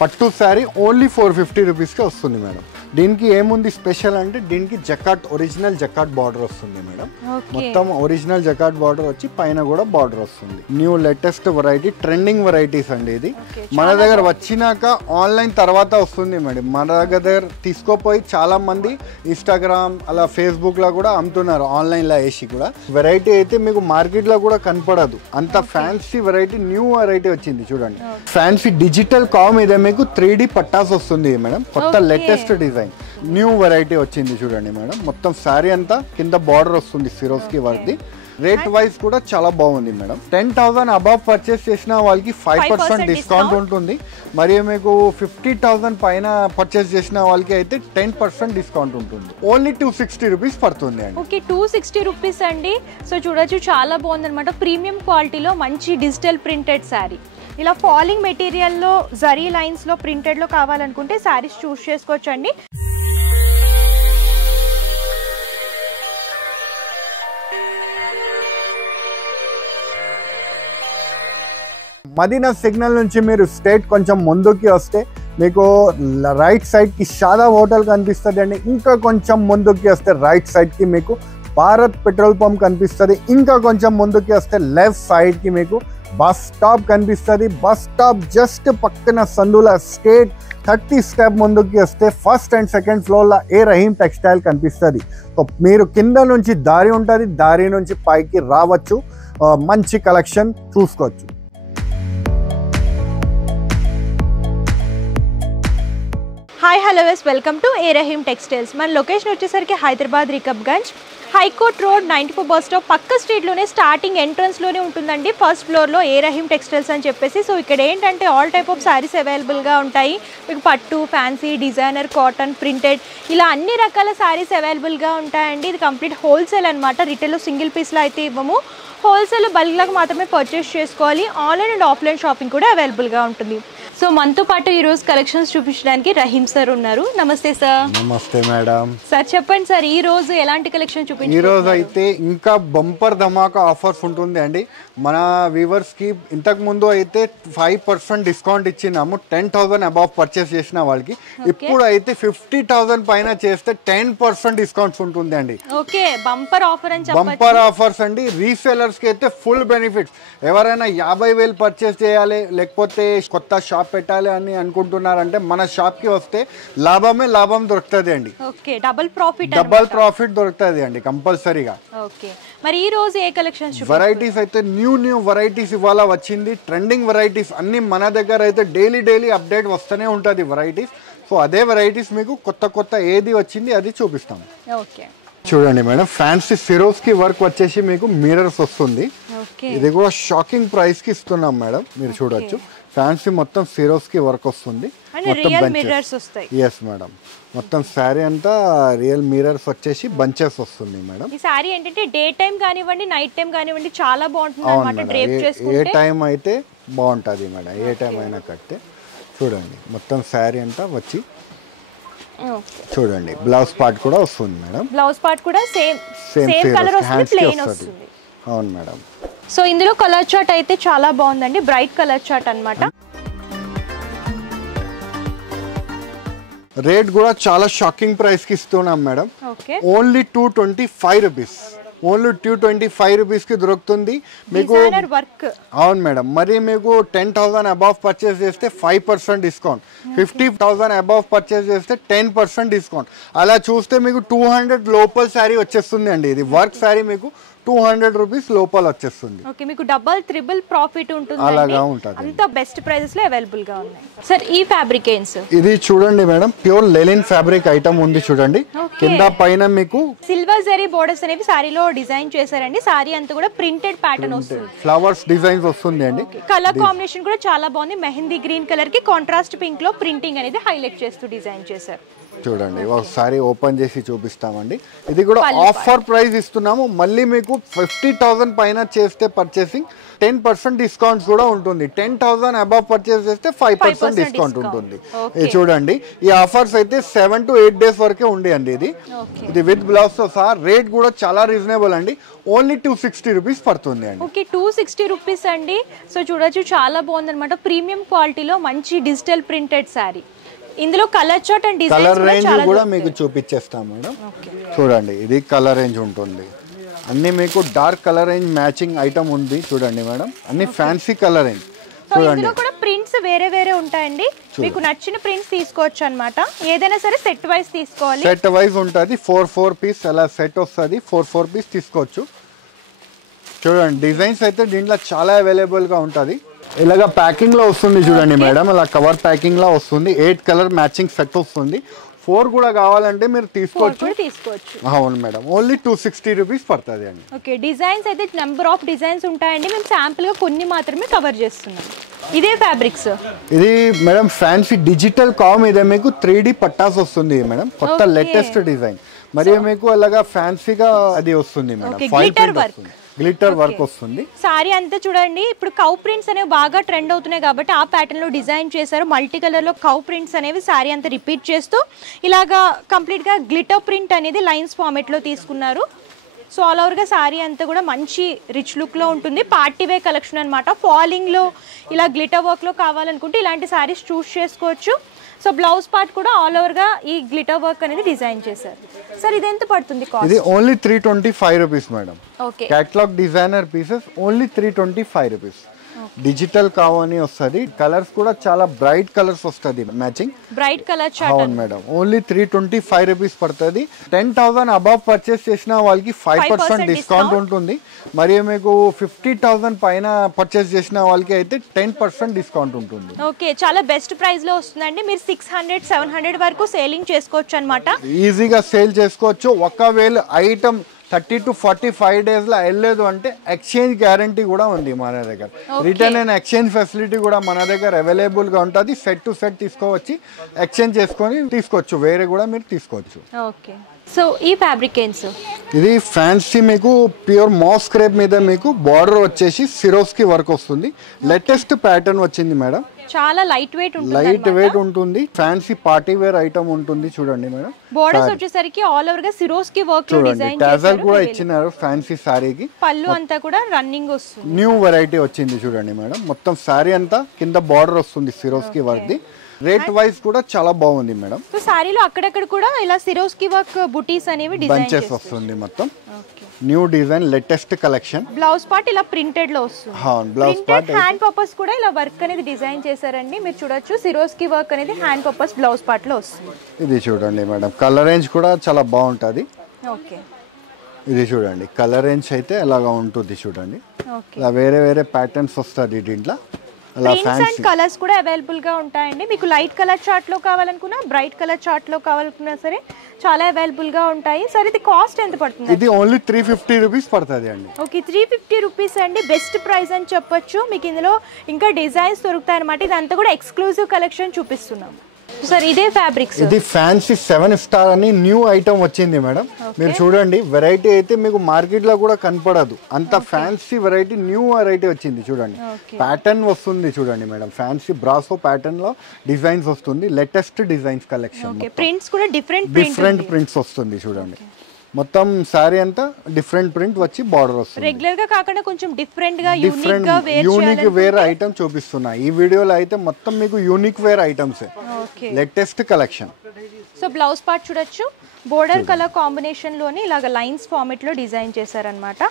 పట్టు శారీ ఓన్లీ 450 రూపీస్కి వస్తుంది మేడం. దీనికి ఏముంది స్పెషల్ అంటే దీనికి జకాట్ ఒరిజినల్ జకాట్ బార్డర్ వస్తుంది మేడం. మొత్తం ఒరిజినల్ జకాట్ బార్డర్ వచ్చి పైన కూడా బార్డర్ వస్తుంది. New latest variety trending varieties అండి. ఇది మన దగ్గర వచ్చినాక ఆన్లైన్ తర్వాత వస్తుంది మేడం. మన దగ్గర తీసుకోపోయి చాలా మంది ఇన్స్టాగ్రామ్ అలా ఫేస్బుక్ లో కూడా అమ్ముతున్నారు ఆన్లైన్ లో వేసి కూడా. వెరైటీ అయితే మీకు మార్కెట్ లో కూడా కనపడదు అంత ఫ్యాన్సీ వెరైటీ. న్యూ వెరైటీ వచ్చింది చూడండి. ఫ్యాన్సీ డిజిటల్ కామ్ ఇదే మీకు 3D పట్టాస్ వస్తుంది మేడం. కొత్త లేటెస్ట్ డిజైన్ న్యూ వెరైటీ వచ్చింది చూడండి మేడం. మొత్తం శారీ అంతా కింద బార్డర్ వస్తుంది సిరోస్కి వర్క్ది. రేట్ వైజ్ కూడా చాలా బాగుంది మేడం. 10,000 అబవ్ పర్చేస్ చేసిన వాళ్ళకి 5% డిస్కౌంట్ ఉంటుంది. మరియు మీకు 50,000 పైన పర్చేస్ చేసిన వాళ్ళకి అయితే 10% డిస్కౌంట్ ఉంటుంది. ఓన్లీ 260 రూపీస్ పడుతుంది అండి. ఓకే 260 రూపీస్ అండి. సో చూడొచ్చు చాలా బాగుంది అనమాట. ప్రీమియం క్వాలిటీలో మంచి డిజిటల్ ప్రింటెడ్ శారీ. ఇలా ఫాలింగ్ మెటీరియల్లో జరీ లైన్స్లో ప్రింటెడ్లో కావాలనుకుంటే శారీస్ చూస్ చేసుకోవచ్చు అండి. మదీనా సిగ్నల్ నుంచి మీరు స్ట్రైట్ కొంచెం ముందుకి వస్తే మీకు రైట్ సైడ్కి షాదాబ్ హోటల్ కనిపిస్తుంది అండి. ఇంకా కొంచెం ముందుకి వస్తే రైట్ సైడ్కి మీకు భారత్ పెట్రోల్ పంప్ కనిపిస్తుంది. ఇంకా కొంచెం ముందుకి వస్తే లెఫ్ట్ సైడ్కి మీకు బస్ స్టాప్ కనిపిస్తుంది. బస్ స్టాప్ జస్ట్ పక్కన సందుల స్ట్రేట్ 30 స్టెప్ ముందుకి వస్తే ఫస్ట్ అండ్ సెకండ్ ఫ్లోర్లో ఏ రహీం టెక్స్టైల్ కనిపిస్తుంది. సో మీరు కింద నుంచి దారి ఉంటుంది, దారి నుంచి పైకి రావచ్చు, మంచి కలెక్షన్ చూసుకోవచ్చు. Hi hello welcome to A Rahim textiles. మన లొకేషన్ వచ్చేసరికి Hyderabad Rikabganj high court road 94 bus stop పక్క స్ట్రీట్లోనే స్టార్టింగ్ ఎంట్రన్స్లోనే ఉంటుందండి. ఫస్ట్ ఫ్లోర్లో ఏ రహీం టెక్స్టైల్స్ అని చెప్పేసి. సో ఇక్కడ ఏంటంటే ఆల్ టైప్ ఆఫ్ శారీస్ అవైలబుల్గా ఉంటాయి. మీకు పట్టు, ఫ్యాన్సీ, డిజైనర్, కాటన్, ప్రింటెడ్ ఇలా అన్ని రకాల శారీస్ అవైలబుల్గా ఉంటాయండి. ఇది కంప్లీట్ హోల్సేల్ అనమాట. రిటైల్లో సింగిల్ పీస్లో అయితే ఇవ్వము. హోల్సేల్ బల్క్లకు మాత్రమే పర్చేస్ చేసుకోవాలి. ఆన్లైన్ అండ్ ఆఫ్లైన్ షాపింగ్ కూడా అవైలబుల్గా ఉంటుంది. సో మనతో పాటు ఈరోజు కలెక్షన్స్ చూపించడానికి రహీం సార్ ఉన్నారు. నమస్తే సార్. నమస్తే మేడం. సార్ చెప్పండి సార్, ఈ రోజు ఎలాంటి కలెక్షన్ చూపించారు? ఈ రోజు అయితే ఇంకా బంపర్ ధమాకా ఆఫర్స్ ఉంటుంది అండి మన వ్యూవర్స్ కి. ఇంతకు ముందు అయితే 5% డిస్కౌంట్ ఇచ్చినాము 10,000 అబవ్ పర్చేస్ చేసిన వాళ్ళకి. ఇప్పుడు అయితే 50,000 పైన చేస్తే 10% డిస్కౌంట్స్ ఉంటుంది అండి. ఓకే బంపర్ ఆఫర్ అని చెప్పొచ్చు. బంపర్ ఆఫర్స్ అండి. రీసెలర్స్ కి అయితే ఫుల్ బెనిఫిట్స్. ఎవరైనా 50,000 పర్చేస్ చేయాలి లేకపోతే కొత్త షాప్ పెట్టాలి అని అనుకుంటున్నారంటే మన షాప్ కి వస్తే లాభం దొరుకుతుంది అండి. ఓకే డబుల్ ప్రాఫిట్ దొరుకుతుంది అండి కంపల్సరీగా. ఓకే మరి ఈ రోజు ఏ కలెక్షన్స్ వెరైటీస్ అయితే న్యూ వెరైటీస్ ఇవాళ వచ్చింది. ట్రెండింగ్ వెరైటీస్ అన్ని మన దగ్గర అయితే డైలీ అప్డేట్ వస్తూనే ఉంటుంది వెరైటీస్. సో అదే వెరైటీస్ మీకు కొత్త ఏది వచ్చింది అది చూపిస్తాం. ఓకే చూడండి మేడం, ఫ్యాన్సీ సిరోస్ కి వర్క్ వచ్చేసి మీకు మిర్రర్స్ వస్తుంది. ఇది కూడా షాకింగ్ ప్రైస్ కి ఇస్తున్నాం మేడం. మీరు చూడొచ్చు ఫ్యాన్సీ మొత్తం సిరోస్ కి వర్క్ వస్తుంది. ఎస్ మేడం, మొత్తం శారీ అంతా రియల్ మిర్రర్స్ వచ్చేసి బంచెస్ వస్తుంది మేడం. ఈ శారీ ఏంటంటే డే టైం కానివ్వండి నైట్ టైం కానివ్వండి చాలా బాగుంటుంది అన్నమాట. డ్రేప్ చేసుకుంటే ఏ టైం అయితే బాగుంటుంది మేడం. ఏ టైం అయినా కట్టే చూడండి మొత్తం శారీ అంతా వచ్చి చూడండి. బ్లౌజ్ పార్ట్ కూడా వస్తుంది మేడం. బ్లౌజ్ పార్ట్ కూడా సేమ్ కలర్ వస్తుంది, ప్లెయిన్ వస్తుంది. అవును మేడం. సో ఇందులో కలర్ చార్ట్ అయితే చాలా బాగుందండి. బ్రైట్ కలర్ చార్ట్ అన్నమాట. రేట్ కూడా చాలా షాకింగ్ ప్రైస్ కి ఇస్తున్నాం madam. Only 225 rupees. Only 225 rupees కి దొరుకుతుంది మీకు. అవును మేడం. మరి మీకు 10,000 అబవ్ పర్చేస్ చేస్తే 5% డిస్కౌంట్, 50,000 అబవ్ పర్చేస్ చేస్తే 10% డిస్కౌంట్. అలా చూస్తే మీకు 200 లోపల శారీ వచ్చేస్తుంది అండి. ఇది వర్క్ శారీ మీకు 200 రూపీస్ లోపల వచ్చేస్తుంది. ఓకే మీకు డబుల్ ట్రిపుల్ ప్రాఫిట్ ఉంటుంది. అలాగా ఉంటుంది. అంత బెస్ట్ ప్రైసెస్ లో అవైలబుల్ గా ఉన్నాయి. సార్ ఈ ఫ్యాబ్రిక్ ఏం సార్? ఇది చూడండి madam, pure linen fabric item ఉంది చూడండి. కింద పైన మీకు సిల్వర్ జరీ బోర్డర్స్ అనేవి సారీలో డిజైన్ చేశారండి. సారీ అంతా కూడా ప్రింటెడ్ ప్యాటర్న్ వస్తుంది. ఫ్లవర్స్ డిజైన్స్ వస్తుంది అండి. కలర్ కాంబినేషన్ కూడా చాలా బాగుంది. మెహందీ గ్రీన్ కలర్ కి కాంట్రాస్ట్ పింక్ లో ప్రింటింగ్ అనేది హైలైట్ చేస్తూ డిజైన్ చేశారు. చూడండి ఒకసారి ఓపెన్ చేసి చూపిస్తామండి. ఇది కూడా ఆఫర్ ప్రైస్ ఇస్తున్నాము. మళ్ళీ మీకు 50,000 పైన చేస్తే పర్చేసింగ్ 10% డిస్కౌంట్స్ కూడా ఉంటుంది. 10,000 అబవ్ పర్చేస్ చేస్తే 5% డిస్కౌంట్ ఉంటుంది. ఇది చూడండి, ఈ ఆఫర్స్ అయితే 7 to 8 days వరకే ఉండే అండి. ఇది విత్ బ్లౌజ్ తో సహా. రేట్ కూడా చాలా రీజనబుల్ అండి. ఓన్లీ 260 రూపీస్ పడుతుంది అండి. ఓకే, 260 రూపీస్ అండి. సో చూడొచ్చు, చాలా బాగుంది అనమాట. ప్రీమియం క్వాలిటీలో మంచి డిజిటల్ ప్రింటెడ్ శారీ. ఇందులో colour chart and colour range కూడా మీకు చూపించేస్తాం మేడం. చూడండి, ఇది కలర్ రేంజ్ ఉంటుంది. అన్ని మీకు dark colour range matching item ఉంది. చూడండి మేడం, అన్ని ఫ్యాన్సీ కలర్ రేంజ్. ఇందులో కూడా ప్రింట్స్ వేరే వేరే ఉంటాయండి. మీకు నచ్చిన ప్రింట్స్ తీసుకోవచ్చు అన్నమాట. ఏదైనా సరే సెట్ వైస్ తీసుకోవాలి. సెట్ వైస్ ఉంటుంది. 4 పీస్ అలా సెట్ వస్తుంది. 4 పీస్ తీసుకోవచ్చు. చూడండి, డిజైన్స్ అయితే దీంట్లో చాలా అవైలబుల్ గా ఉంటుంది. ఇలాగా ప్యాకింగ్ లో వస్తుంది చూడండి మేడం. అలా కవర్ ప్యాకింగ్ లో వస్తుంది. 8 కలర్ మ్యాచింగ్ సెట్ వస్తుంది. 4 కూడా కావాలంటే మీరు తీసుకోవచ్చు. అవును మేడం, ఓన్లీ 260 రూపీస్ పడుతుంది అండి. ఓకే, డిజైన్స్ అయితే నెంబర్ ఆఫ్ డిజైన్స్ ఉంటాయండి. మేము శాంపుల్ గా కొన్ని మాత్రమే కవర్ చేస్తున్నాం. ఇదే ఫ్యాబ్రిక్స్. ఇది మేడం ఫ్యాన్సీ డిజిటల్ కామ్. ఇదే మీకు 3D పట్టాస్ వస్తుంది మేడం. కొత్త లేటెస్ట్ డిజైన్. మరి మీకు అలాగా ఫ్యాన్సీగా అది వస్తుంది మేడం. గ్లిటర్ వర్క్ వస్తుంది. సారీ అంతా చూడండి, ఇప్పుడు కౌ ప్రింట్స్ అనేవి బాగా ట్రెండ్ అవుతున్నాయి కాబట్టి ఆ ప్యాటర్న్ లో డిజైన్ చేశారు. మల్టీ కలర్ లో కౌ ప్రింట్స్ అనేవి సారీ అంతా రిపీట్ చేస్తూ ఇలాగా కంప్లీట్ గా గ్లిటర్ ప్రింట్ అనేది లైన్స్ ఫార్మేట్ లో తీసుకున్నారు. సో ఆల్ ఓవర్ గా సారీ అంతా కూడా మంచి రిచ్ లుక్ లో ఉంటుంది. పార్టీ వే కలెక్షన్ అనమాట. ఫాలింగ్ లో ఇలా గ్లిటర్ వర్క్ లో కావాలనుకుంటే ఇలాంటి సారీస్ చూస్ చేసుకోవచ్చు. సో బ్లౌజ్ పార్ట్ కూడా ఆల్ ఓవర్ గా ఈ గ్లిటర్ వర్క్ అనేది డిజైన్ చేశారు. సార్ ఇది ఎంత పడుతుంది కాస్ట్? ఇది only 325 rupees madam. Okay, catalogue designer pieces only 325 rupees. Digital కావని వస్తుంది. కలర్స్ కూడా చాలా బ్రైట్ కలర్స్ వస్తుంది మ్యాచింగ్. Bright colour chart. అవును మేడం, ఓన్లీ 325 రూపీస్ పడుతుంది. 10,000 అబవ్ పర్చేస్ చేసిన వాళ్ళకి 5% డిస్కౌంట్ ఉంటుంది. మరియు మీకు 50,000 పైన పర్చేస్ చేసిన వాళ్ళకి అయితే 10% డిస్కౌంట్ ఉంటుంది. ఓకే, చాలా బెస్ట్ ప్రైస్ లో వస్తుందండి. మీరు 600, 700 వరకు సేలింగ్ చేసుకోవచ్చు అనమాట. ఈజీగా సేల్ చేసుకోవచ్చు. ఒకవేళ ఐటమ్ 30 to 45 days లో వెళ్ళలేదు అంటే ఎక్స్చేంజ్ గ్యారంటీ కూడా ఉంది మన దగ్గర. రిటర్న్ అండ్ ఎక్స్చేంజ్ ఫెసిలిటీ కూడా మన దగ్గర అవైలబుల్ గా ఉంటుంది. సెట్ టు సెట్ తీసుకోవచ్చు, ఎక్స్చేంజ్ చేసుకొని తీసుకోవచ్చు. వేరే కూడా మీరు తీసుకోవచ్చు. ఓకే, సో ఈ ఫ్యాబ్రిక్ ఏం సార్? ఇది ఫ్యాన్సీ మీకు ప్యూర్ మాస్ క్రేప్ మీద మీకు బార్డర్ వచ్చేసి సిరోస్కి వర్క్ వస్తుంది. లేటెస్ట్ ప్యాటర్న్ వచ్చింది మేడం. చాలా లైట్ వెయిట్ ఉంటుంది. లైట్ వెయిట్ ఉంటుంది. ఫ్యాన్సీ పార్టీ వేర్ ఐటమ్ ఉంటుంది. చూడండి మేడం, బోర్డర్స్ వచ్చేసరికి ఆల్ ఓవర్ గా సిరోస్కి వర్క్ లో డిజైన్ చేశారు. టాజల్ కూడా ఇచ్చినారు ఫ్యాన్సీ సారీకి. పళ్ళు అంతా కూడా రన్నింగ్ వస్తుంది. న్యూ వెరైటీ వచ్చింది చూడండి మేడం. మొత్తం సారీ అంతా కింద బార్డర్ వస్తుంది సిరోస్కి వర్క్ ది. రేట్ వైస్ కూడా చాలా బాగుంది మేడం. సో సారీలో అక్కడక్కడ కూడా ఇలా సిరోస్కి వర్క్ బుటీస్ అనేవి డిజైన్ బంచెస్ వస్తుంది మొత్తం. New design latest collection. Blouse part ఇలా ప్రింటెడ్ లో వస్తుంది. బ్లౌజ్ పార్ట్ హ్యాండ్ పర్పస్ కూడా ఇలా వర్క్ అనేది డిజైన్ చేశారండి. మీరు చూడొచ్చు, సిరోస్కి వర్క్ అనేది హ్యాండ్ పర్పస్ బ్లౌజ్ పార్ట్ లో వస్తుంది. ఇది చూడండి మేడం, కలర్ రేంజ్ కూడా చాలా బాగుంటుంది. ఓకే, ఇది చూడండి, కలర్ రేంజ్ అయితే అలాగా ఉంటుంది. చూడండి, ఇలా వేరే వేరే ప్యాటర్న్స్ వస్తుంది దీంట్లో. ప్రింట్స్ అండ్ కలర్స్ కూడా అవైలబుల్ గా ఉంటాయండి. మీకు లైట్ కలర్ చార్ట్ లో కావాలనుకున్నా, బ్రైట్ కలర్ చార్ట్ లో కావాలనుకున్నా సరే చాలా అవైలబుల్ గా ఉంటాయి. సరే, ఇది కాస్ట్ ఎంత పడుతుంది? ఇది ఓన్లీ 350 రూపీస్ పడుతుంది అండి. ఓకే, 350 రూపీస్ అండి. బెస్ట్ ప్రైస్ అని చెప్పొచ్చు. మీకు ఇందులో ఇంకా డిజైన్స్ దొరుకుతాయి అనమాట. ఇదంతా కూడా ఎక్స్క్లూజివ్ కలెక్షన్ చూపిస్తున్నాం. సార్ ఇదే ఫ్యాబ్రిక్స్. ఇది ఫ్యాన్సీ 7 స్టార్ అని న్యూ ఐటమ్ వచ్చింది మేడం. మీరు చూడండి, వెరైటీ అయితే మీకు మార్కెట్ లో కూడా కనపడదు. అంత ఫ్యాన్సీ వెరైటీ, న్యూ వెరైటీ వచ్చింది. చూడండి, ప్యాటర్న్ వస్తుంది చూడండి మేడం. ఫ్యాన్సీ బ్రాసో ప్యాటర్న్ లో డిజైన్స్ వస్తుంది. Latest designs collection. ప్రింట్స్ కూడా డిఫరెంట్ ప్రింట్స్ వస్తుంది. చూడండి, మొత్తం సారీ అంతా డిఫరెంట్ ప్రింట్ వచ్చి బార్డర్ వస్తుంది. రెగ్యులర్ గా కాకుండా కొంచెం డిఫరెంట్ గా యూనిక్ వేర్ ఐటమ్ చూపిస్తున్నా. ఈ వీడియోలో అయితే మొత్తం మీకు unique wear items, latest collection. So blouse part చూడొచ్చు, బోర్డర్ కలర్ కాంబినేషన్ లోని ఇలాగ లైన్స్ ఫార్మేట్ లో డిజైన్ చేశారనమాట.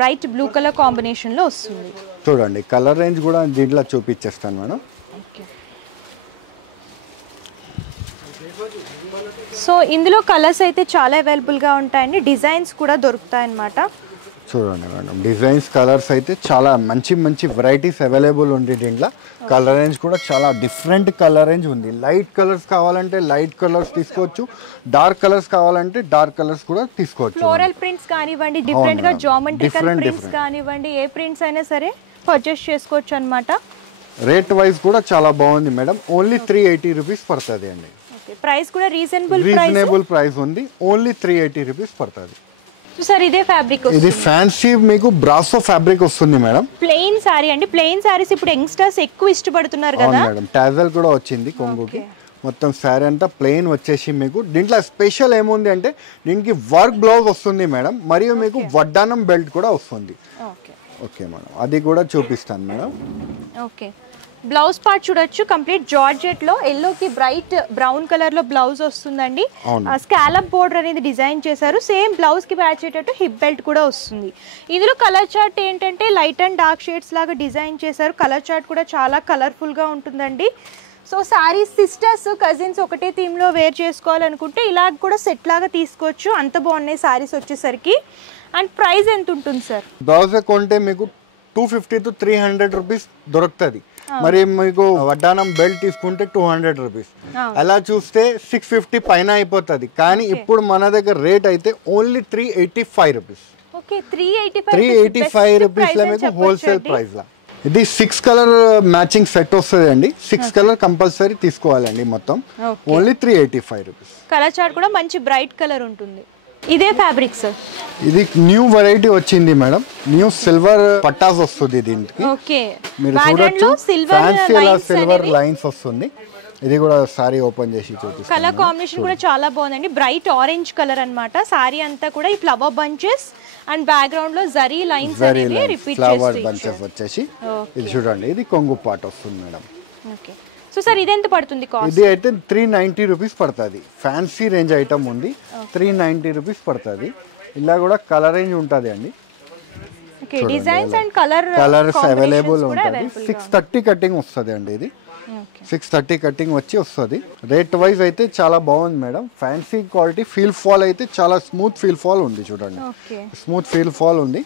బ్రైట్ బ్లూ కలర్ కాంబినేషన్ లో వస్తుంది. చూడండి, కలర్ రేంజ్ కూడా దీంట్లో చూపించేస్తాను మేడం. సో ఇందులో కలర్స్ అయితే చాలా అవైలబుల్గా ఉంటాయండి. డిజైన్స్ కూడా దొరుకుతాయి అన్నమాట. చూడండి మేడం, డిజైన్స్ కలర్స్ అయితే చాలా మంచి మంచి వెరైటీస్ అవైలబుల్ ఉంది దీంట్లో. కలర్ రేంజ్ కూడా చాలా డిఫరెంట్ కలర్ రేంజ్ ఉంది. లైట్ కలర్స్ కావాలంటే లైట్ కలర్స్ తీసుకోవచ్చు, డార్క్ కలర్స్ కావాలంటే డార్క్ కలర్స్ కూడా తీసుకోవచ్చు. ఫ్లోరల్ ప్రింట్స్ కానివ్వండి, డిఫరెంట్ గా జామెట్రికల్ ప్రింట్స్ కానివ్వండి, ఏ ప్రింట్స్ అయినా సరే పర్చేస్ చేసుకోవచ్చు అన్నమాట. రేట్ వైజ్ కూడా చాలా బాగుంది మేడం. ఓన్లీ 380 రూపీస్ పడుతుంది అండి. ఓకే ప్రైస్ కూడా రీజనబుల్ ప్రైస్ ఉంది. ఓన్లీ 380 రూపీస్ పడుతుంది. సార్ ఇదే ఫ్యాబ్రిక్ ఇది ఫ్యాన్సీ మీకు బ్రాసో ఫ్యాబ్రిక్ వస్తుంది మేడం. ప్లెయిన్ సారీ అండి. ప్లెయిన్ సారీస్ ఇప్పుడు యంగ్స్టర్స్ ఎక్కువ ఇష్టపడుతున్నారు కదా మేడం. టాజల్ కూడా వచ్చింది కొంగుకి. మొత్తం శారీ అంతా ప్లెయిన్ వచ్చేసి మీకు దీంట్లో స్పెషల్ ఏముంది అంటే దీనికి వర్క్ బ్లౌజ్ వస్తుంది మేడం, మరియు మీకు వడ్డానం బెల్ట్ కూడా వస్తుంది. ఓకే మేడం, అది కూడా చూపిస్తాను మేడం. ఓకే బ్లౌజ్ పార్ట్ చూడొచ్చు, కంప్లీట్ జార్జెట్ లో ఎల్లోకి బ్రైట్ బ్రౌన్ కలర్ లో బ్లౌజ్ వస్తుందండి. స్కాలప్ బోర్డర్ అనేది డిజైన్ చేశారు. సేమ్ బ్లౌజ్ కి మ్యాచ్ అయ్యేటట్టు హిప్ బెల్ట్ కూడా వస్తుంది. ఇందులో కలర్ చార్ట్ ఏంటంటే లైట్ అండ్ డార్క్ షేడ్స్ లాగా డిజైన్ చేశారు. కలర్ చార్ట్ కూడా చాలా కలర్ఫుల్ గా ఉంటుందండి. సో సారీస్ సిస్టర్స్ కజిన్స్ ఒకటే థీమ్ లో వేర్ చేసుకోవాలనుకుంటే ఇలా కూడా సెట్ లాగా తీసుకోవచ్చు. అంత బాగున్నాయి సారీస్ వచ్చేసరికి. అండ్ ప్రైస్ ఎంత ఉంటుంది సార్? బ్లౌజ్ కొంటే మీకు 250 to 300 రూపీస్ దొరుకుతుంది. మరి మీకు వడ్డానం బెల్ట్ తీసుకుంటే 200 రూపీస్. అలా చూస్తే 650 పైన అయిపోతుంది. కానీ ఇప్పుడు మన దగ్గర రేట్ అయితే ఓన్లీ 385 రూపీస్. 385 రూపీస్ లో మీకు హోల్సేల్ ప్రైస్ లా. ఇది 6 కలర్ మ్యాచింగ్ సెట్ వస్తుంది అండి. 6 కలర్ కంపల్సరీ తీసుకోవాలండి. మొత్తం ఓన్లీ 385 రూపీస్. కలర్ చార్ట్ కూడా మంచి బ్రైట్ కలర్ ఉంటుంది. ఇదే ఫ్యాబ్రిక్ సార్. ఇది న్యూ వెరైటీ వచ్చింది మేడం. న్యూ సిల్వర్ పట్టాస్ వస్తుంది దీనికి. మీరు చూడొచ్చు ఫ్యాన్సీ సిల్వర్ లైన్స్ వస్తుంది. ఇది కూడా సారీ ఓపెన్ చేసి చూపిస్తాను. కలర్ కాంబినేషన్ కూడా చాలా బాగుందండి. బ్రైట్ ఆరెంజ్ కలర్ అన్నమాట. సారీ అంతా కూడా ఈ ఫ్లవర్ బంచెస్ అండ్ బ్యాక్గ్రౌండ్ లో జరీ లైన్స్ అనేవి రిపీట్ చేస్తారు. ఫ్లవర్ బంచెస్ వచ్చేసి ఇది చూడండి. ఇది కొంగు పార్ట్ వస్తుంది మేడం. ఓకే సో సార్ ఇది ఎంత పడుతుంది కాస్ట్? ఇది అయితే 390 రూపీస్ పడుతుంది. ఫ్యాన్సీ రేంజ్ ఐటమ్ ఉంది. 390 రూపీస్ పడుతుంది. ఇలా కూడా కలర్ రేంజ్ ఉంటుంది అండి. Okay designs and colours available ఉంటుంది. 630 కటింగ్ వస్తుంది అండి. ఇది 630 కటింగ్ వచ్చి వస్తుంది. రేట్ వైజ్ అయితే చాలా బాగుంది madam. Fancy quality. Feel fall అయితే చాలా స్మూత్ ఫీల్ ఫాల్ ఉంది చూడండి. స్మూత్ ఫీల్ ఫాల్ ఉంది.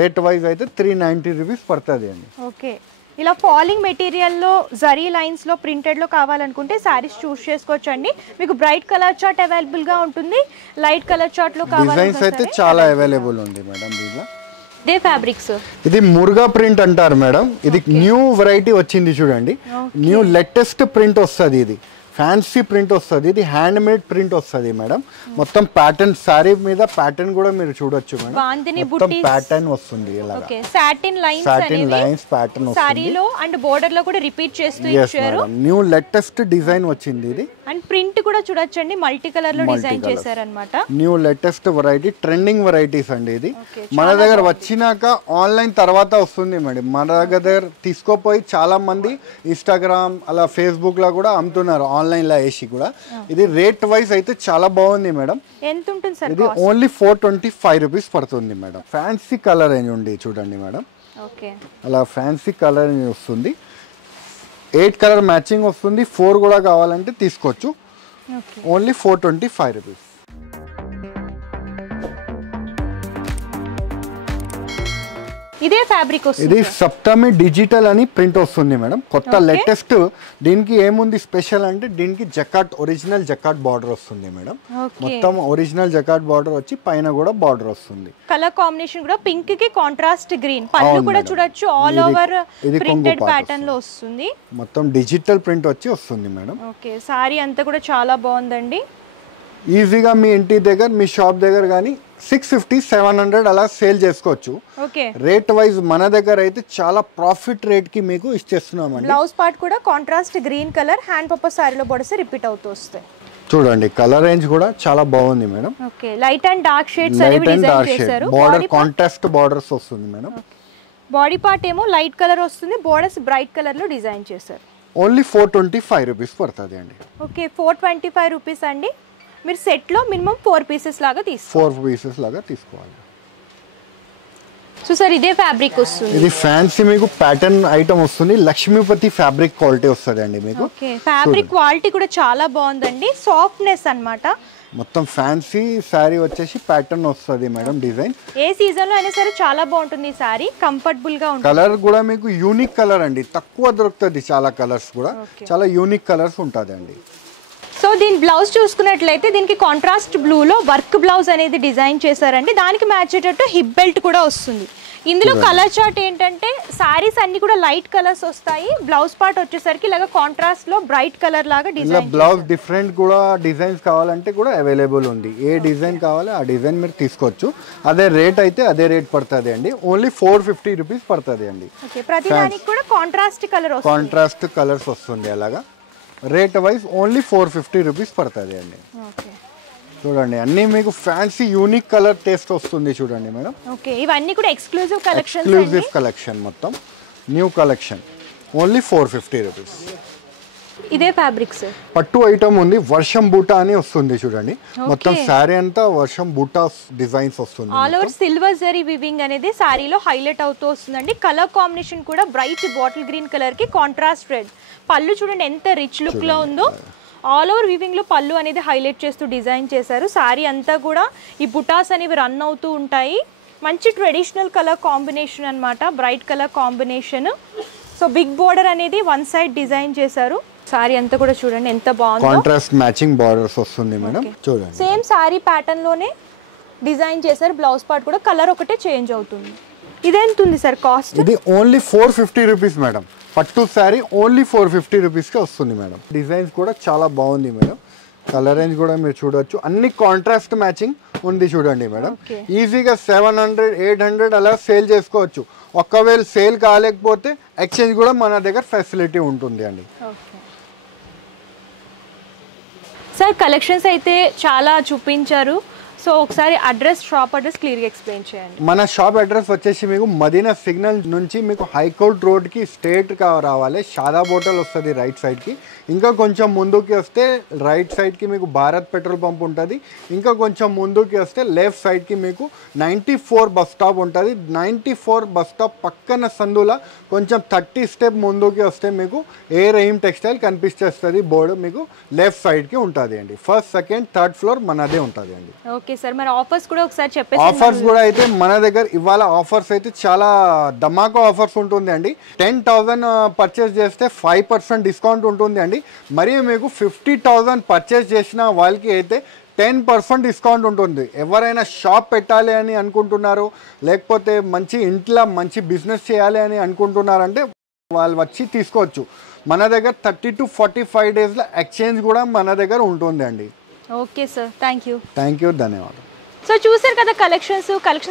రేట్ వైజ్ అయితే 390 రూపీస్ పడుతుంది అండి. ఓకే ఇలా ఫాలింగ్ మెటీరియల్లో జరీ లైన్స్లో ప్రింటెడ్లో కావాలనుకుంటే శారీస్ చూస్ చేసుకోవచ్చు అండి. మీకు బ్రైట్ కలర్ చార్ట్ అవైలబుల్గా ఉంటుంది. లైట్ కలర్ చార్ట్లో డిజైన్స్ అయితే చాలా అవైలబుల్ ఉంది మేడం. దీంట్లో ఇదే ఫ్యాబ్రిక్స్. ఇది మురుగా ప్రింట్ అంటారు మేడం. ఇది న్యూ వెరైటీ వచ్చింది చూడండి. న్యూ లేటెస్ట్ ప్రింట్ వస్తుంది. ఇది ఫ్యాన్సీ ప్రింట్ వస్తుంది. ఇది హ్యాండ్ మేడ్ ప్రింట్ వస్తుంది మేడం. మొత్తం ప్యాటర్న్ సారీ మీద ప్యాటర్న్ కూడా మీరు చూడొచ్చు మేడం. మొత్తం ప్యాటర్న్ వస్తుంది. ఓకే సాటిన్ లైన్స్ ప్యాటర్న్ సారీలో అండ్ బోర్డర్ లో కూడా రిపీట్ చేస్తూ ఇచ్చారు. న్యూ లేటెస్ట్ డిజైన్ వచ్చింది ఇది. అండ్ ప్రింట్ కూడా చూడొచ్చండి. మల్టీ కలర్ లో డిజైన్ చేశారన్నమాట. New latest variety, trending varieties అండి. ఇది మన దగ్గర వచ్చినాక ఆన్లైన్ తర్వాత వస్తుంది మేడం. మన దగ్గర తీసుకోపోయి చాలా మంది ఇన్స్టాగ్రామ్ అలా ఫేస్బుక్ లో కూడా అమ్ముతున్నారు. ఆన్లైన్ లో వేసి కూడా. ఇది రేట్ వైజ్ అయితే చాలా బాగుంది మేడం. ఎంత ఉంటుంది సార్? ఇది ఓన్లీ 425 రూపీస్ పడుతుంది మేడం. ఫ్యాన్సీ కలర్ రేంజ్ ఉంది చూడండి మేడం. ఓకే అలా ఫ్యాన్సీ కలర్ రేంజ్ వస్తుంది. 8 కలర్ మ్యాచింగ్ వస్తుంది. 4 కూడా కావాలంటే తీసుకోవచ్చు. Only 425 rupees. ఇదే ఫ్యాబ్రిక్ వస్తుంది. ఇది సప్తమి డిజిటల్ అని ప్రింట్ వస్తుంది మేడం. కొత్త లేటెస్ట్. దీనికి ఏముంది స్పెషల్ అంటే దీనికి జకాట్ ఒరిజినల్ జకాట్ బార్డర్ వస్తుంది మేడం. మొత్తం ఒరిజినల్ జకాట్ బార్డర్ వచ్చి పైన కూడా బార్డర్ వస్తుంది. కలర్ కాంబినేషన్ కూడా పింక్ కి కాంట్రాస్ట్ గ్రీన్. పళ్ళు కూడా చూడొచ్చు ఆల్ ఓవర్ ప్రింటెడ్ ప్యాటర్న్ లో వస్తుంది. మొత్తం డిజిటల్ ప్రింట్ వచ్చి వస్తుంది మేడం. ఓకే సారీ అంతా కూడా చాలా బాగుందండి. ఈజీగా మీ ఇంటి దగ్గర మీ షాప్ దగ్గర కానీ 650-700 అలా సేల్ చేసుకోవచ్చు. రేట్ వైజ్ మన దగ్గర అయితే చాలా ప్రాఫిట్ రేట్ కి మీకు ఇచ్చేస్తున్నామండి. బ్లౌజ్ పార్ట్ కూడా contrast green colour hand purpose సారీలో బోర్డర్స్ రిపీట్ అవుతూ వస్తాయి. చూడండి కలర్ రేంజ్ కూడా చాలా బాగుంది madam. Okay light and dark shades అనేవి డిజైన్ చేశారు. బోర్డర్ కాంట్రాస్ట్ బోర్డర్స్ వస్తుంది మేడం. బాడీ పార్ట్ ఏమో లైట్ కలర్ వస్తుంది. బోర్డర్స్ బ్రైట్ కలర్ లో డిజైన్ చేశారు. ఓన్లీ 425 రూపీస్ పడుతుంది అండి. ఓకే 425 రూపీస్ అండి. మీరు సెట్ లో మినిమం 4 పీసెస్ లాగా తీసుకోవాలి. 4 పీసెస్ లాగా తీసుకోవాలి. సో సార్ ఇదే ఫ్యాబ్రిక్ వస్తుంది. ఇది ఫ్యాన్సీ మీకు ప్యాటర్న్ ఐటమ్ వస్తుంది. లక్ష్మీపతి ఫ్యాబ్రిక్ క్వాలిటీ వస్తుంది అండి మీకు. ఓకే ఫ్యాబ్రిక్ క్వాలిటీ కూడా చాలా బాగుందండి. సాఫ్ట్నెస్ అన్నమాట. మొత్తం ఫ్యాన్సీ సారీ వచ్చేసి ప్యాటర్న్ వస్తుంది మేడం. డిజైన్ ఏ సీజన్ లో అయినా సరే చాలా బాగుంటుంది ఈ సారీ. కంఫర్టబుల్ గా ఉంటుంది. కలర్ కూడా మీకు యూనిక్ కలర్ అండి. తక్కువ దొరుకుతుంది. చాలా కలర్స్ కూడా చాలా యూనిక్ కలర్స్ ఉంటుంది అండి. సో దీని బ్లౌజ్ చూసుకున్నట్లయితే దీనికి కాంట్రాస్ట్ బ్లూ లో వర్క్ బ్లౌజ్ అనేది డిజైన్ చేశారండి. దానికి మ్యాచ్ అయ్యేటట్టు హిప్ బెల్ట్ కూడా వస్తుంది. ఇందులో కలర్ చార్ట్ ఏంటంటే సారీస్ అన్ని కూడా లైట్ కలర్స్ వస్తాయి, బ్లౌజ్ పార్ట్ వచ్చేసరికి ఇలాగా కాంట్రాస్ట్ లో బ్రైట్ కలర్ లాగా డిజైన్. బ్లౌజ్ డిఫరెంట్ కూడా డిజైన్స్ కావాలంటే కూడా అవైలబుల్ ఉంది. ఏ డిజైన్ కావాలో ఆ డిజైన్ మీరు తీసుకోవచ్చు. అదే రేట్ అయితే అదే రేట్ పడుతుంది అండి. ఓన్లీ 450 రూపీస్ పడుతుంది అండి. ప్రతి దానికి కూడా కాంట్రాస్ట్ కలర్ వస్తుంది, కాంట్రాస్ట్ కలర్స్ వస్తుంది. అలాగా రేట్ వైజ్ ఓన్లీ 450 రూపీస్ పడుతుంది అండి. చూడండి అన్ని మీకు ఫ్యాన్సీ యూనిక్ కలర్ టేస్ట్ వస్తుంది చూడండి మేడం. ఓకే, ఇవన్నీ కూడా ఎక్స్క్లూజివ్ కలెక్షన్స్, ఎక్స్క్లూజివ్ కలెక్షన్, మొత్తం న్యూ కలెక్షన్. Only 450 rupees. ఇదే ఫ్యాబ్రిక్స్ పట్టు ఐటమ్ ఉంది, వర్షం బూటా అని వస్తుంది చూడండి. మొత్తం శారీ అంతా వర్షం బూటా డిజైన్స్ వస్తుంది. All over silver zari weaving అనేది శారీలో హైలైట్ అవుతూ వస్తుందండి. కలర్ కాంబినేషన్ కూడా బ్రైట్ బాటిల్ గ్రీన్ కలర్ కి కాంట్రాస్ట్ రెడ్. పళ్ళు చూడండి ఎంత రిచ్ లుక్ లో ఉందో. ఆల్ ఓవర్ వీవింగ్ లో పళ్ళు అనేది హైలైట్ చేస్తూ డిజైన్ చేశారు. సారీ అంతా కూడా ఈ బుటాస్ అనేవి రన్ అవుతూ ఉంటాయి. మంచి ట్రెడిషనల్ కలర్ కాంబినేషన్ అన్నమాట, bright colour combination. So big border అనేది వన్ సైడ్ డిజైన్ చేశారు. సారీ అంతా కూడా చూడండి ఎంత బాగుంది, కాంట్రాస్ట్ మ్యాచింగ్ బోర్డర్స్ వస్తుంది మేడం. చూడండి సేమ్ సారీ ప్యాటర్న్ లోనే డిజైన్ చేశారు. బ్లౌజ్ పార్ట్ కూడా కలర్ ఒకటే చేంజ్ అవుతుంది. ఇదెంత ఉంది సార్ కాస్ట్? ఇది ఓన్లీ 450 రూపీస్ మేడం. పట్టు శారీ ఓన్లీ 450 రూపీస్కి వస్తుంది మేడం. డిజైన్స్ కూడా చాలా బాగుంది మేడం. కలర్ రేంజ్ కూడా మీరు చూడవచ్చు. అన్ని కాంట్రాస్ట్ మ్యాచింగ్ ఉంది చూడండి మేడం. ఈజీగా 700, 800 అలా సేల్ చేసుకోవచ్చు. ఒకవేళ సేల్ కాలేకపోతే ఎక్స్చేంజ్ కూడా మన దగ్గర ఫెసిలిటీ ఉంటుంది అండి. సార్ కలెక్షన్స్ అయితే చాలా చూపించారు. సో ఒకసారి అడ్రస్, షాప్ అడ్రస్ క్లియర్గా ఎక్స్ప్లెయిన్ చేయండి. మన షాప్ అడ్రస్ వచ్చేసి మీకు మదీనా సిగ్నల్ నుంచి మీకు హైకోర్ట్ రోడ్కి స్ట్రేట్గా రావాలి. షాదాబ్ హోటల్ వస్తుంది రైట్ సైడ్కి. ఇంకా కొంచెం ముందుకి వస్తే రైట్ సైడ్కి మీకు భారత్ పెట్రోల్ పంప్ ఉంటుంది. ఇంకా కొంచెం ముందుకి వస్తే లెఫ్ట్ సైడ్కి మీకు 94 బస్ స్టాప్ ఉంటుంది. 94 బస్ స్టాప్ పక్కన సందుల కొంచెం 30 స్టెప్ ముందుకి వస్తే మీకు ఏ రహీం టెక్స్టైల్ కనిపిస్తుంది బోర్డు మీకు లెఫ్ట్ సైడ్కి ఉంటుంది అండి. ఫస్ట్, సెకండ్, థర్డ్ ఫ్లోర్ మనదే ఉంటుంది అండి. ఓకే సార్, మరి ఆఫర్స్ కూడా ఒకసారి చెప్పేసి. ఆఫర్స్ కూడా అయితే మన దగ్గర ఇవాళ ఆఫర్స్ అయితే చాలా ధమాకా ఆఫర్స్ ఉంటుంది అండి. 10,000 పర్చేస్ చేస్తే 5% డిస్కౌంట్ ఉంటుంది అండి. మరియు మీకు 50,000 పర్చేస్ చేసిన వాళ్ళకి అయితే 10% డిస్కౌంట్ ఉంటుంది. ఎవరైనా షాప్ పెట్టాలి అని అనుకుంటున్నారు, లేకపోతే మంచి ఇంట్లో మంచి బిజినెస్ చేయాలి అని అనుకుంటున్నారంటే వాళ్ళు వచ్చి తీసుకోవచ్చు. మన దగ్గర 30 to 45 డేస్లో ఎక్స్చేంజ్ కూడా మన దగ్గర ఉంటుంది అండి. Okay sir, thank you. ధన్యవాదాలు. సో చూసారు కదా కలెక్షన్స్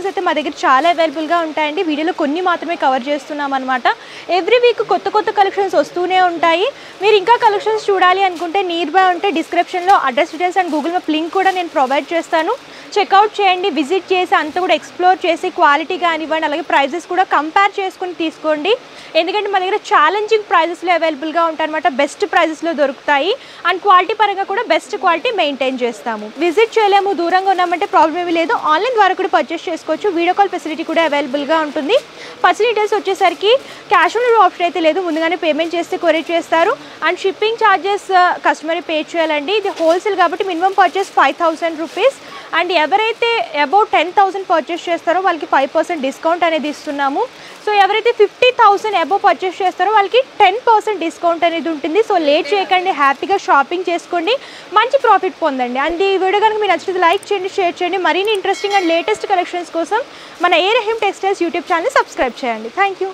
అయితే మా దగ్గర చాలా అవైలబుల్గా ఉంటాయండి. వీడియోలో కొన్ని మాత్రమే కవర్ చేస్తున్నాం అనమాట. ఎవ్రీ వీక్ కొత్త కలెక్షన్స్ వస్తూనే ఉంటాయి. మీరు ఇంకా కలెక్షన్స్ చూడాలి అనుకుంటే నియర్ బై ఉంటే డిస్క్రిప్షన్లో address details and Google map link కూడా నేను ప్రొవైడ్ చేస్తాను. చెక్అవుట్ చేయండి, విజిట్ చేసి అంతా కూడా ఎక్స్ప్లోర్ చేసి క్వాలిటీ కానివ్వండి, అలాగే ప్రైజెస్ కూడా కంపేర్ చేసుకుని తీసుకోండి. ఎందుకంటే మన దగ్గర ఛాలెంజింగ్ ప్రైజెస్లో అవైలబుల్గా ఉంటాయి అనమాట. బెస్ట్ ప్రైజెస్లో దొరుకుతాయి అండ్ క్వాలిటీ పరంగా కూడా బెస్ట్ క్వాలిటీ మెయింటైన్ చేస్తాము. విజిట్ చేయలేము, దూరంగా ఉన్నామంటే ప్రాబ్లం ఏమీ లేదు. ఆన్లైన్ ద్వారా కూడా పర్చేస్ చేసుకోవచ్చు. వీడియో కాల్ ఫెసిలిటీ కూడా అవైలబుల్గా ఉంటుంది. పర్సనల్ డీటెయిల్స్ వచ్చేసరికి క్యాష్ ఆన్ డెలివరీ ఆప్షన్ అయితే లేదు, ముందుగానే పేమెంట్ చేస్తే కొరియర్ చేస్తారు. And shipping charges customer pay చేయాలండి. ఇది హోల్సేల్ కాబట్టి మినిమం పర్చేస్ 5,000 రూపీస్. అండ్ ఎవరైతే అబౌట్ 10,000 పర్చేస్ చేస్తారో వాళ్ళకి 5% డిస్కౌంట్ అనేది ఇస్తున్నాము. సో ఎవరైతే 50,000 అబౌవ్ పర్చేస్ చేస్తారో వాళ్ళకి 10% డిస్కౌంట్ అనేది ఉంటుంది. సో లేట్ చేయకండి, హ్యాపీగా షాపింగ్ చేసుకోండి, మంచి ప్రాఫిట్ పొందండి. అండ్ ఈ వీడియో కనుక మీరు నచ్చితే లైక్ చేయండి, షేర్ చేయండి. మరిన్ని ఇంట్రెస్టింగ్ అండ్ లేటెస్ట్ కలెక్షన్స్ కోసం మన A Rahim textiles YouTube channel subscribe చేయండి. Thank you.